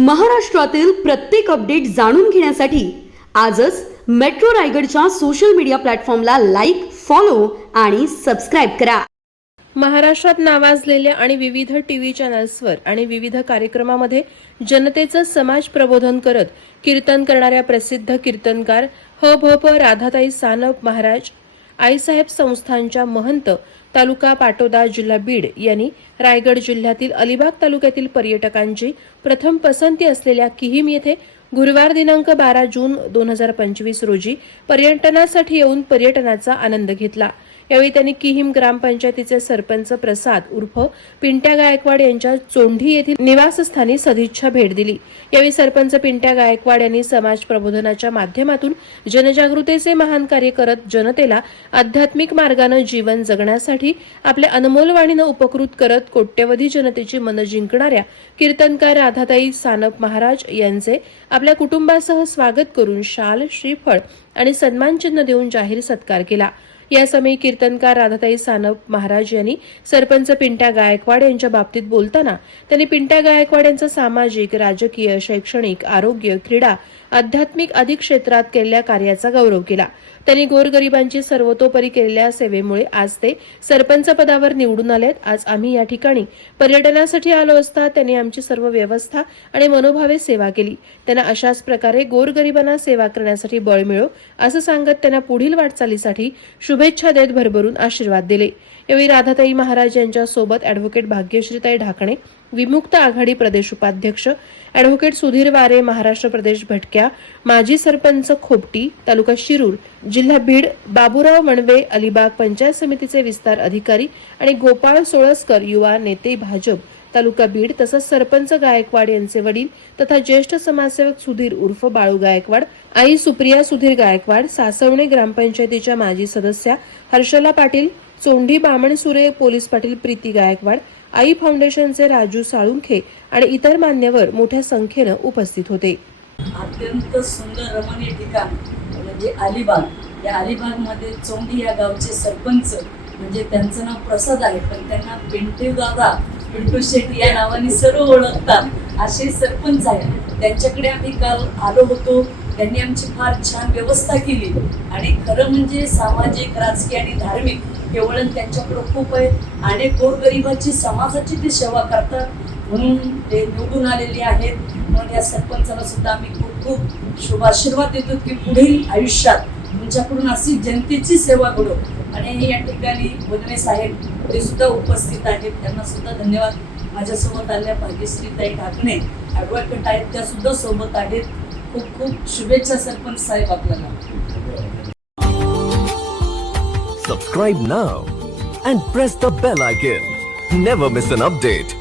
महाराष्ट्रातील प्रत्येक अपडेट जाणून घेण्यासाठी आजच मेट्रो रायगडच्या सोशल मीडिया प्लॅटफॉर्मला लाईक फॉलो आणि सबस्क्राईब करा. महाराष्ट्रात नावाजलेल्या आणि विविध टी व्ही चॅनल्सवर आणि विविध कार्यक्रमामध्ये जनतेचं समाज प्रबोधन करत कीर्तन करणाऱ्या प्रसिद्ध कीर्तनकार ह भ प राधाताई सानप महाराज आईसाहेब संस्थांच्या महंत तालुका पाटोदा जिल्हा बीड यांनी रायगड जिल्ह्यातील अलिबाग तालुक्यातील पर्यटकांची प्रथम पसंती असलेल्या किहीम येथे गुरुवार दिनांक बारा जून दोन हजार पंचवीस रोजी पर्यटनासाठी येऊन पर्यटनाचा आनंद घेतला. यावेळी त्यांनी किहिम ग्रामपंचायतीचे सरपंच प्रसाद उर्फ पिंट्या गायकवाड यांच्या चोंढी येथील निवासस्थानी सदिच्छा भेट दिली. यावेळी सरपंच पिंट्या गायकवाड यांनी समाज प्रबोधनाच्या माध्यमातून जनजागृतीचे महान कार्य करत जनतेला आध्यात्मिक मार्गानं जीवन जगण्यासाठी आपल्या अनमोल वाणीनं उपकृत करत कोट्यवधी जनतेची मनं जिंकणाऱ्या कीर्तनकार राधाताई सानप महाराज यांचे आपल्या कुटुंबासह स्वागत करून शाल श्रीफळ आणि सन्मानचिन्ह देऊन जाहीर सत्कार केला. यासमयी कीर्तनकार राधाताई सानप महाराज यांनी सरपंच पिंट्या गायकवाड यांच्या बाबतीत बोलताना त्यांनी पिंट्या गायकवाड यांचा सामाजिक राजकीय शैक्षणिक आरोग्य क्रीडा आध्यात्मिक आदी क्षेत्रात केलेल्या कार्याचा गौरव केला. त्यांनी गोरगरिबांची सर्वतोपरी केलेल्या सेवेमुळे आज ते सरपंच पदावर निवडून आलेत. आज आम्ही या ठिकाणी पर्यटनासाठी आलो असता त्यांनी आमची सर्व व्यवस्था आणि मनोभावे सेवा केली. त्यांना अशाच प्रकारे गोरगरिबांना सेवा करण्यासाठी बळ मिळो असं सांगत त्यांना पुढील वाटचालीसाठी शुभेच्छा देत भरभरून आशीर्वाद दिले. यावेळी राधाताई महाराज यांच्या सोबत अॅडव्होकेट भाग्यश्रीताई ढाकणे विमुक्त आघाडी प्रदेश उपाध्यक्ष अॅडव्होकेट सुधीर वारे महाराष्ट्र प्रदेश भटक्या माजी सरपंच खोपटी तालुका शिरूर जिल्हा बीड बाबूराव मणवे अलिबाग पंचायत समितीचे विस्तार अधिकारी आणि गोपाळ सोळसकर युवा नेते भाजप तालुका बीड तसंच सरपंच गायकवाड यांचे वडील तथा ज्येष्ठ समाजसेवक सुधीर उर्फ बाळू गायकवाड आई सुप्रिया सुधीर गायकवाड सासवणे ग्रामपंचायतीच्या माजी सदस्या हर्षला पाटील चोंडी बामणसुरे पोलीस पाटील प्रीती गायकवाड आई फाउंडेशनचे राजू साळुंखे आणि इतर मान्यवर मोठ्या संख्येनं उपस्थित होते. अत्यंत सुंदर रमणीय ठिकाण म्हणजे अलिबाग. या अलिबागमध्ये चोंडी या गावचे सरपंच म्हणजे त्यांचं नाव प्रसाद आहे पण त्यांना पिंटू दादा पिंटू शेट्टी या नावाने सर्व ओळखतात. असे सरपंच आहेत. त्यांच्याकडे आम्ही काल आलो होतो. त्यांनी आमची फार छान व्यवस्था केली. आणि खरं म्हणजे सामाजिक राजकीय आणि धार्मिक हे वळण त्यांच्याकडं खूप आहे. आणि गोरगरिबाची समाजाची ते सेवा करतात. म्हणून ते निवडून आलेले आहेत. म्हणून या सरपंचाला सुद्धा आम्ही खूप खूप शुभाशीर्वाद देतो की पुढील आयुष्यात तुमच्याकडून अशी जनतेची सेवा करू. आणि या ठिकाणी वदने साहेब ते सुद्धा उपस्थित आहेत. त्यांना सुद्धा धन्यवाद. माझ्यासोबत आल्या भाग्यश्रीताई ढाकणे ॲडव्होकेट आहेत त्या सुद्धा सोबत आहेत. खूप खूप शुभेच्छा सरपंच साहेब आपल्याला. Subscribe now and press the bell icon never miss an update